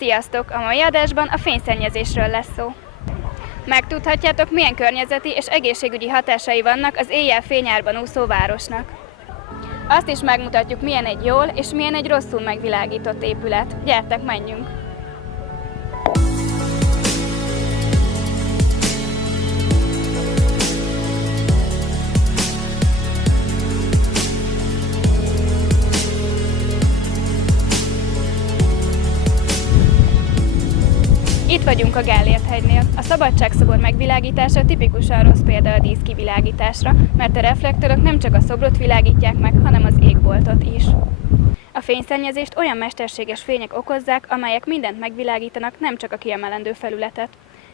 Sziasztok! A mai adásban a fényszennyezésről lesz szó. Megtudhatjátok, milyen környezeti és egészségügyi hatásai vannak az éjjel fényárban úszó városnak. Azt is megmutatjuk, milyen egy jól és milyen egy rosszul megvilágított épület. Gyertek, menjünk! Itt vagyunk a Gellért-hegynél. A Szabadságszobor megvilágítása tipikusan rossz példa a díszkivilágításra, mert a reflektorok nem csak a szobrot világítják meg, hanem az égboltot is. A fényszennyezést olyan mesterséges fények okozzák, amelyek mindent megvilágítanak, nem csak a kiemelendő felületet.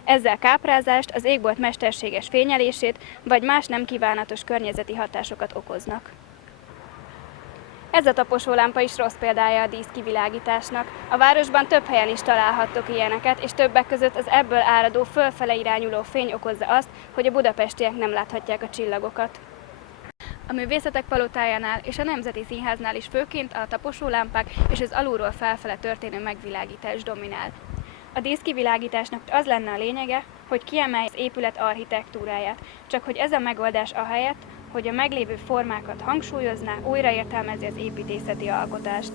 Ezzel káprázást, az égbolt mesterséges fényelését, vagy más nem kívánatos környezeti hatásokat okoznak. Ez a taposólámpa is rossz példája a díszkivilágításnak. A városban több helyen is találhattok ilyeneket, és többek között az ebből áradó fölfele irányuló fény okozza azt, hogy a budapestiek nem láthatják a csillagokat. A Művészetek Palotájánál és a Nemzeti Színháznál is főként a taposólámpák és az alulról felfele történő megvilágítás dominál. A díszkivilágításnak az lenne a lényege, hogy kiemelje az épület architektúráját, csak hogy ez a megoldás ahelyett, hogy a meglévő formákat hangsúlyozná, újraértelmezi az építészeti alkotást.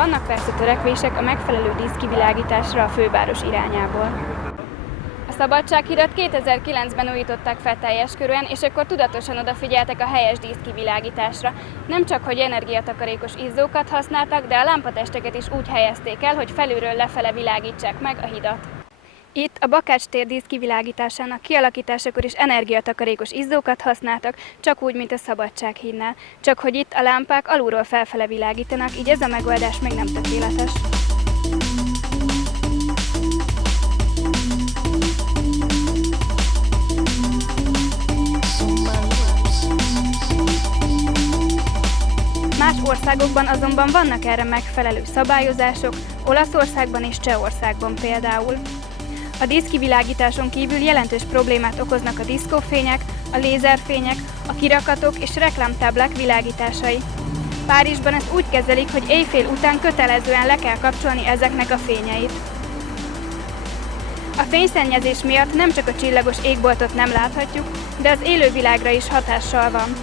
Vannak persze törekvések a megfelelő díszkivilágításra a főváros irányából. A Szabadsághidat 2009-ben újították fel teljes körűen, és akkor tudatosan odafigyeltek a helyes díszkivilágításra. Nem csak, hogy energiatakarékos izzókat használtak, de a lámpatesteket is úgy helyezték el, hogy felülről lefele világítsák meg a hidat. Itt a Bakács tér díszkivilágításának kialakításakor is energiatakarékos izzókat használtak, csak úgy, mint a Szabadsághídnál. Csak hogy itt a lámpák alulról felfele világítanak, így ez a megoldás még nem tökéletes. Más országokban azonban vannak erre megfelelő szabályozások, Olaszországban és Csehországban például. A díszkivilágításon kívül jelentős problémát okoznak a diszkófények, a lézerfények, a kirakatok és reklámtáblák világításai. Párizsban ezt úgy kezelik, hogy éjfél után kötelezően le kell kapcsolni ezeknek a fényeit. A fényszennyezés miatt nem csak a csillagos égboltot nem láthatjuk, de az élővilágra is hatással van.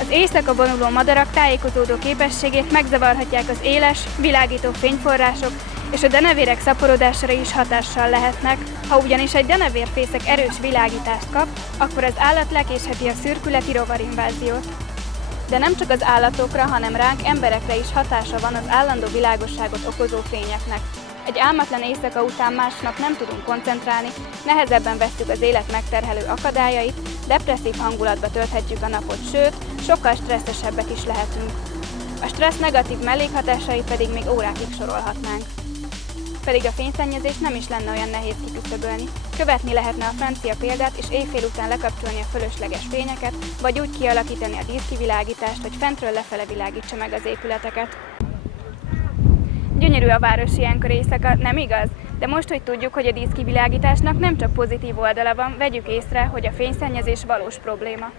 Az éjszaka vonuló madarak tájékozódó képességét megzavarhatják az éles, világító fényforrások, és a denevérek szaporodására is hatással lehetnek. Ha ugyanis egy denevérfészek erős világítást kap, akkor az állat lekésheti a szürkületi rovarinváziót. De nem csak az állatokra, hanem ránk, emberekre is hatása van az állandó világosságot okozó fényeknek. Egy álmatlan éjszaka után másnap nem tudunk koncentrálni, nehezebben vesszük az élet megterhelő akadályait, depresszív hangulatba tölthetjük a napot, sőt, sokkal stresszesebbek is lehetünk. A stressz negatív mellékhatásait pedig még órákig sorolhatnánk. Pedig a fényszennyezés nem is lenne olyan nehéz kiküszöbölni. Követni lehetne a francia példát, és éjfél után lekapcsolni a fölösleges fényeket, vagy úgy kialakítani a díszkivilágítást, hogy fentről lefele világítsa meg az épületeket. Gyönyörű a város ilyenkor éjszaka, nem igaz? De most, hogy tudjuk, hogy a díszkivilágításnak nem csak pozitív oldala van, vegyük észre, hogy a fényszennyezés valós probléma.